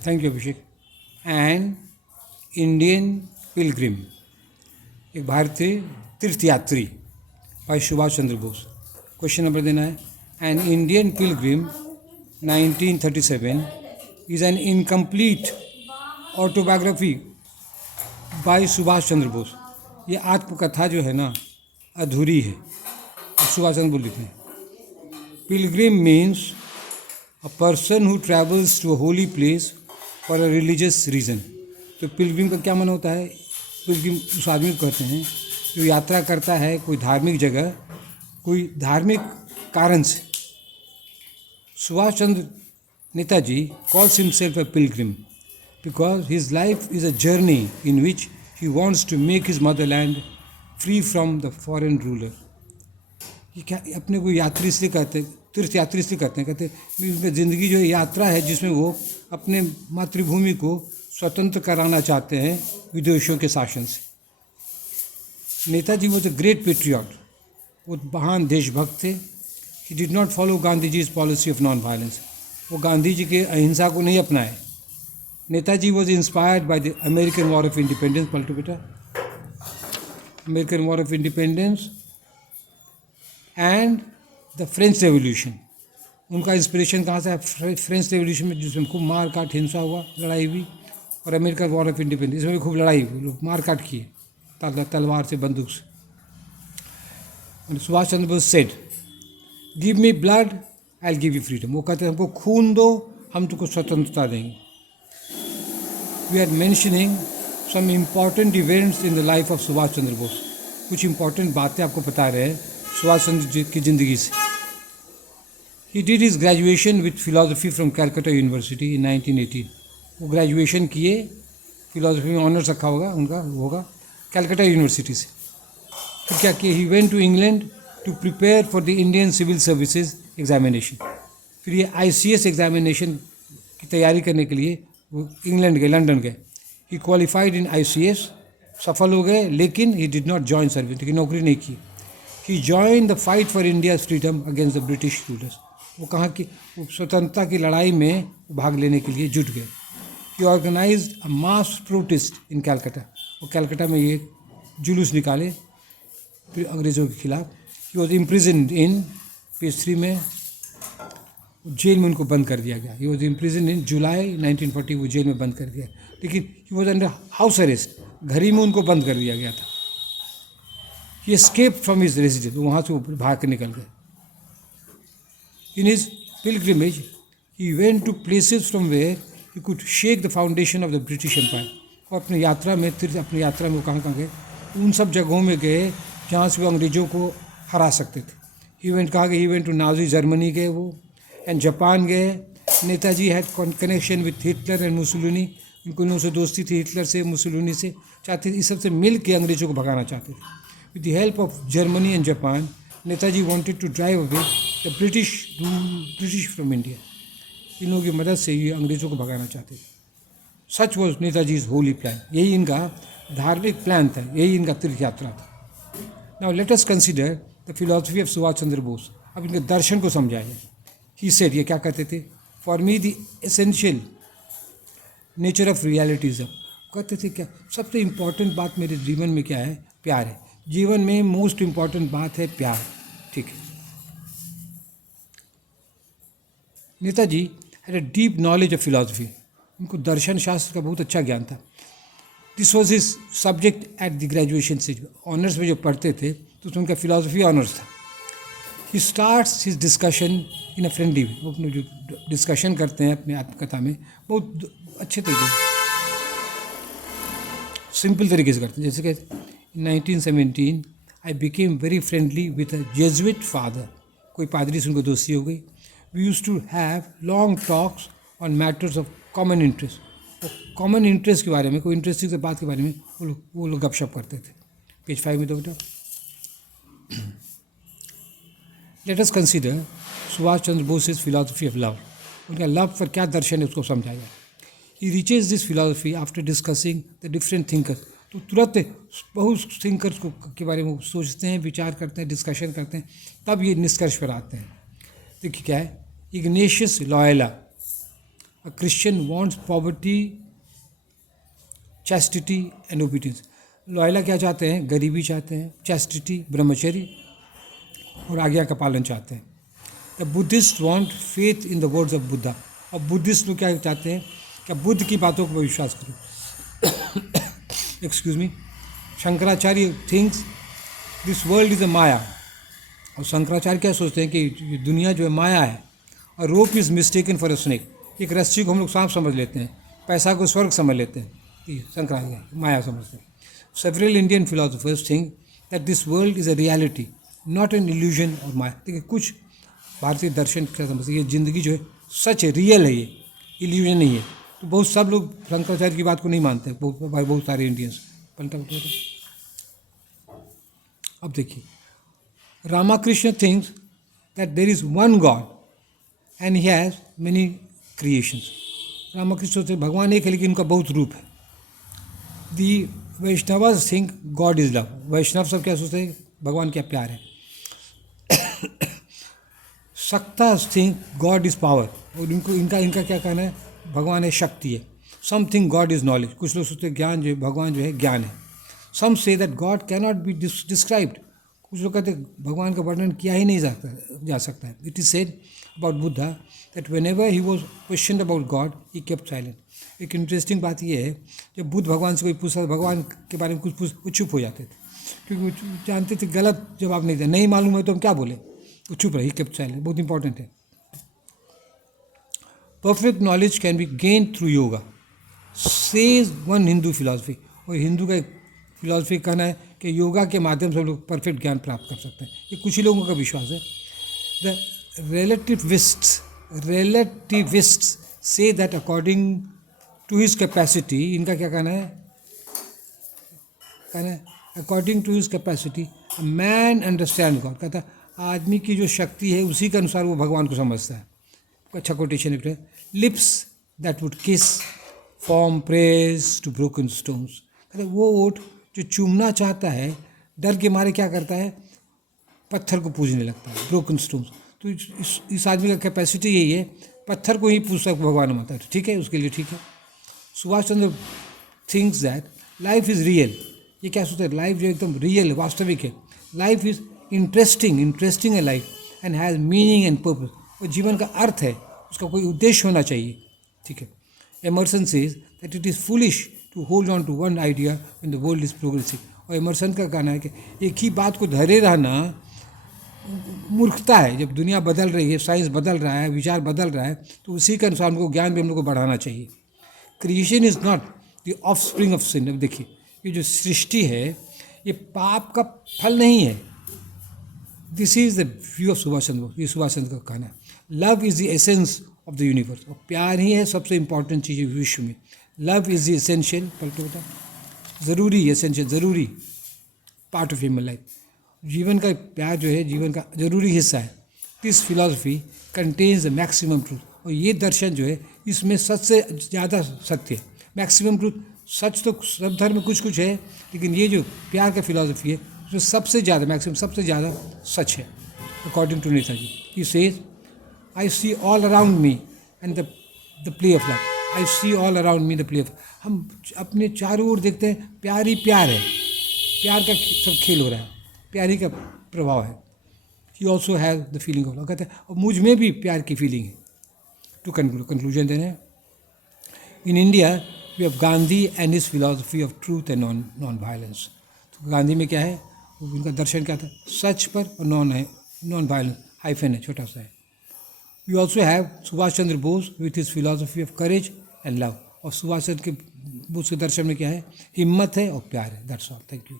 Thank you Abhishek. An Indian pilgrim, एक भारतीय तीर्थयात्री, भाई सुभाष चंद्र बोस। क्वेश्चन नंबर देना है। An Indian pilgrim 1937 is an incomplete autobiography by Subhash Chandra Bose. ये आत्मकथा जो है ना अधूरी है, सुभाष चंद्र बोस लिखते हैं। Pilgrim means a person who travels to a holy place for a religious reason. तो पिलग्रिम का क्या मन होता है? पिलग्रिम उस आदमी को कहते हैं जो यात्रा करता है कोई धार्मिक जगह, कोई धार्मिक कारण से। सुभाष चंद्र Netaji calls himself a pilgrim because his life is a journey in which he wants to make his motherland free from the foreign ruler। ये क्या अपने को यात्री इसलिए कहते हैं, तीर्थ यात्री इसलिए कहते हैं उनकी ज़िंदगी जो यात्रा है जिसमें वो अपने मातृभूमि को स्वतंत्र कराना चाहते हैं विदेशियों के शासन से। Netaji was a great patriot, वो महान देशभक्त थे। He did not follow Gandhi ji policy of non violence, वो गांधी जी के अहिंसा को नहीं अपनाए। Netaji was inspired by the American war of independence. पलटो बेटा, American war of independence and the French revolution. उनका इंस्पिरेशन कहाँ से है? फ्रेंच रेवोल्यूशन में, जिसमें खूब मार काट हिंसा हुआ, लड़ाई हुई, और अमेरिकन वॉर ऑफ इंडिपेंडेंस, इसमें भी खूब लड़ाई हुई, लोग मार काट किए तलवार से, बंदूक से। Subhash Chandra Bose said, give me blood I give you freedom. वो कहते हैं हमको खून दो, हम तुमको स्वतंत्रता देंगे। We are mentioning some important events in the life of Subhash Chandra Bose. कुछ इंपॉर्टेंट बातें आपको बता रहे हैं सुभाष चंद्र जी की ज़िंदगी से। He did his graduation with philosophy from Calcutta university in 1918। वो ग्रेजुएशन किए, फिलोसफी में ऑनर्स रखा होगा उनका, वो होगा कैलकाटा यूनिवर्सिटी से। फिर क्या किया? He went to England to prepare for the Indian civil services examination. फिर ये ICS एग्जामिनेशन की तैयारी करने के लिए वो इंग्लैंड गए, लंदन गए। ही क्वालिफाइड इन ICS, सफल हो गए, लेकिन he did not join service, लेकिन नौकरी नहीं की। He join the fight for India's freedom against the British rulers. वो कहाँ की? वो स्वतंत्रता की लड़ाई में भाग लेने के लिए जुट गए। He organized a mass protest in Calcutta. वो कैलकाटा में ये जुलूस निकाले फिर अंग्रेज़ों के खिलाफ। He was imprisoned in, page 3 में, जेल में उनको बंद कर दिया गया। ही वॉज इम्प्रिजन्ड इन जुलाई 1940, वो जेल में बंद कर दिया, लेकिन he was under house arrest, घर ही में उनको बंद कर दिया गया था। He escape from his residence, वहाँ से वो भाग के निकल गए। In his pilgrimage he went to places from where he could shake the foundation of the British empire. और अपनी यात्रा में वो कहाँ गए? उन सब जगहों में गए जहाँ से वो अंग्रेज़ों को हरा सकते थे। इवेंट कहाँ गए? इवेंट टू नाजी जर्मनी गए वो, एंड जापान गए। Netaji had connection with Hitler and Mussolini, उनको उनसे दोस्ती थी हिटलर से, मुसोलिनी से, चाहते इस सबसे मिल के अंग्रेज़ों को भगाना चाहते थे। With the help of Germany and Japan, Netaji wanted to drive away the British from India. इन लोगों की मदद से ये अंग्रेज़ों को भगाना चाहते थे। सच वॉज नेताजीज होली प्लान, यही इनका धार्मिक प्लान था, यही इनका तीर्थ यात्रा था। Now let us consider the philosophy of Subhash Chandra Bose. अब इनके दर्शन को समझा जाए। ही सेड, ये क्या कहते थे? For me the essential nature of realities. कहते थे क्या सबसे इम्पॉर्टेंट बात मेरे जीवन में क्या है? प्यार है। जीवन में मोस्ट इम्पॉर्टेंट बात है प्यार। ठीक है। Netaji had a deep knowledge of philosophy, उनको दर्शन शास्त्र का बहुत अच्छा ज्ञान था। This was his subject at the graduation से, ऑनर्स में जो पढ़ते थे तो उसमें उनका फिलॉसफी ऑनर्स था। He starts his discussion in a friendly way. वो अपने जो डिस्कशन करते हैं अपने आत्मकथा में बहुत अच्छे तरीके से, सिंपल तरीके से करते हैं। जैसे कि in 1917 I became very friendly with a Jesuit father. कोई पादरी से उनको दोस्ती हो गई। We use to have long talks on matters of common interest. तो कॉमन इंटरेस्ट के बारे में, कोई इंटरेस्टिंग बात के बारे में वो लोग गपशप करते थे। पेज 5 में तो बेटा, late us consider Subhash Chandra Bose philosophy of love. उनका लव पर क्या दर्शन है उसको समझाया। ही reaches this philosophy after discussing the different thinkers. तो तुरंत बहुत थिंकर्स को के बारे में सोचते हैं, विचार करते हैं, डिस्कशन करते हैं, तब ये निष्कर्ष पर आते हैं। देखिए क्या है, Ignatius Loyola, A Christian wants poverty, chastity and obedience. Loyola क्या चाहते हैं? गरीबी चाहते हैं, चैस्टिटी ब्रह्मचर्य और आज्ञा का पालन चाहते हैं. The Buddhist want faith in the words of Buddha. और बुद्धिस्ट लोग क्या चाहते हैं कि बुद्ध की बातों पर विश्वास करो. Excuse me. Shankaracharya thinks this world is a maya. और शंकराचार्य क्या सोचते हैं कि दुनिया जो है माया है. और rope is mistaken for a snake. एक रस्सी को हम लोग सांप समझ लेते हैं, पैसा को स्वर्ग समझ लेते हैं. शंकराचार्य माया समझते हैं. Several Indian philosophers think that this world is a reality, not an illusion or माया. देखिए कुछ भारतीय दर्शन क्या समझते हैं, ये ज़िंदगी जो है सच है, रियल है, ये इल्यूजन नहीं है. तो बहुत सब लोग शंकराचार्य की बात को नहीं मानते, बहुत सारे इंडियंस. अब देखिए, Ramakrishna thinks that there is one God and he has many creations. Ramakrishna सोचते भगवान एक है लेकिन उनका बहुत रूप है. The Vaishnavas think God is love. Vaishnava सब क्या सोचते हैं? भगवान क्या प्यार है. Shaktas think God is power. और इनका क्या कहना है? भगवान है शक्ति है. Some think God is knowledge. कुछ लोग सोचते हैं ज्ञान जो है, भगवान जो है ज्ञान है. Some say that God can not be described. कुछ लोग कहते हैं भगवान का वर्णन किया ही नहीं जा सकता है. It is said about Buddha that when ever he was question about God he kept silent. एक इंटरेस्टिंग बात यह है, जब बुद्ध भगवान से कोई पूछता भगवान के बारे में कुछ वो चुप हो जाते थे, क्योंकि वो जानते थे गलत जवाब नहीं दें. नहीं मालूम है तो हम क्या बोले, वो चुप रहे. केप्ट साइलेंट बहुत इंपॉर्टेंट है. Perfect knowledge can be gain through yoga says one Hindu philosophy. और हिंदू का एक फिलॉसफी कहना है कि योगा के माध्यम से हम लोग परफेक्ट ज्ञान प्राप्त कर सकते हैं. ये कुछ ही लोगों का विश्वास है. The relativists say that according to his capacity, इनका क्या कहना है according to his capacity a man understand god. कहता है आदमी की जो शक्ति है उसी के अनुसार वो भगवान को समझता है. अच्छा कोटेशन है. Lips that would kiss form praise to broken stones. कहता वो ओठ जो चूमना चाहता है डर के मारे क्या करता है? पत्थर को पूजने लगता है. Broken stones. तो इस आदमी का कैपेसिटी यही है, पत्थर को ही पूजता भगवान मानता है. ठीक है, उसके लिए ठीक है. Subhash Chandra thinks that life is real. ये क्या सोचते हैं? लाइफ जो एकदम रियल है, वास्तविक है. लाइफ इज़ इंटरेस्टिंग है life and has meaning and purpose. और जीवन का अर्थ है, उसका कोई उद्देश्य होना चाहिए. ठीक है. Emerson says that it is foolish to hold on to one idea when the world is progressive. और एमर्सन का कहना है कि एक ही बात को धरे रहना मूर्खता है. जब दुनिया बदल रही है, साइंस बदल रहा है, विचार बदल रहा है, तो उसी के अनुसार हमको ज्ञान भी हम लोग को बढ़ाना चाहिए. Creation is not the offspring of sin. अब देखिए, ये जो सृष्टि है ये पाप का फल नहीं है. This is the view of Subhash Chandra Bose. ये सुभाष चंद्र का कहना है. Love is the essence of the universe. और प्यार ही है सबसे इंपॉर्टेंट चीज़ विश्व में. लव इज़ द एसेंशियल, पलटो बेटा, ज़रूरी, एसेंशियल, ज़रूरी पार्ट ऑफ ह्यूमन लाइफ. जीवन का प्यार जो है जीवन का ज़रूरी हिस्सा है. This philosophy contains the maximum truth. और ये दर्शन जो है इसमें सच से ज़्यादा सत्य है. Maximum truth. सच तो सब धर्म में कुछ है, लेकिन ये जो प्यार का फिलॉसफी है उसमें सबसे ज़्यादा मैक्सिमम सबसे ज़्यादा सच है. According to Netaji he says I see all around me and the play of love. I see all around me the play of. हम अपने चारों ओर देखते हैं, प्यार ही प्यार है. प्यार का सब खेल हो रहा है, प्यार ही का प्रभाव है. He also has the feeling of love. कहते हैं और मुझ में भी प्यार की फीलिंग है. टू कंक्लूजन देने हैं. In India we have Gandhi and his philosophy of truth and non violence. तो गांधी में क्या है? उनका दर्शन क्या था? सच पर और नॉन वायलेंस हाइफन है, छोटा सा है. We also have Subhas Chandra Bose with his philosophy of courage and love. और सुभाष चंद्र के बोस के दर्शन में क्या है? हिम्मत है और प्यार है. That's all. Thank you.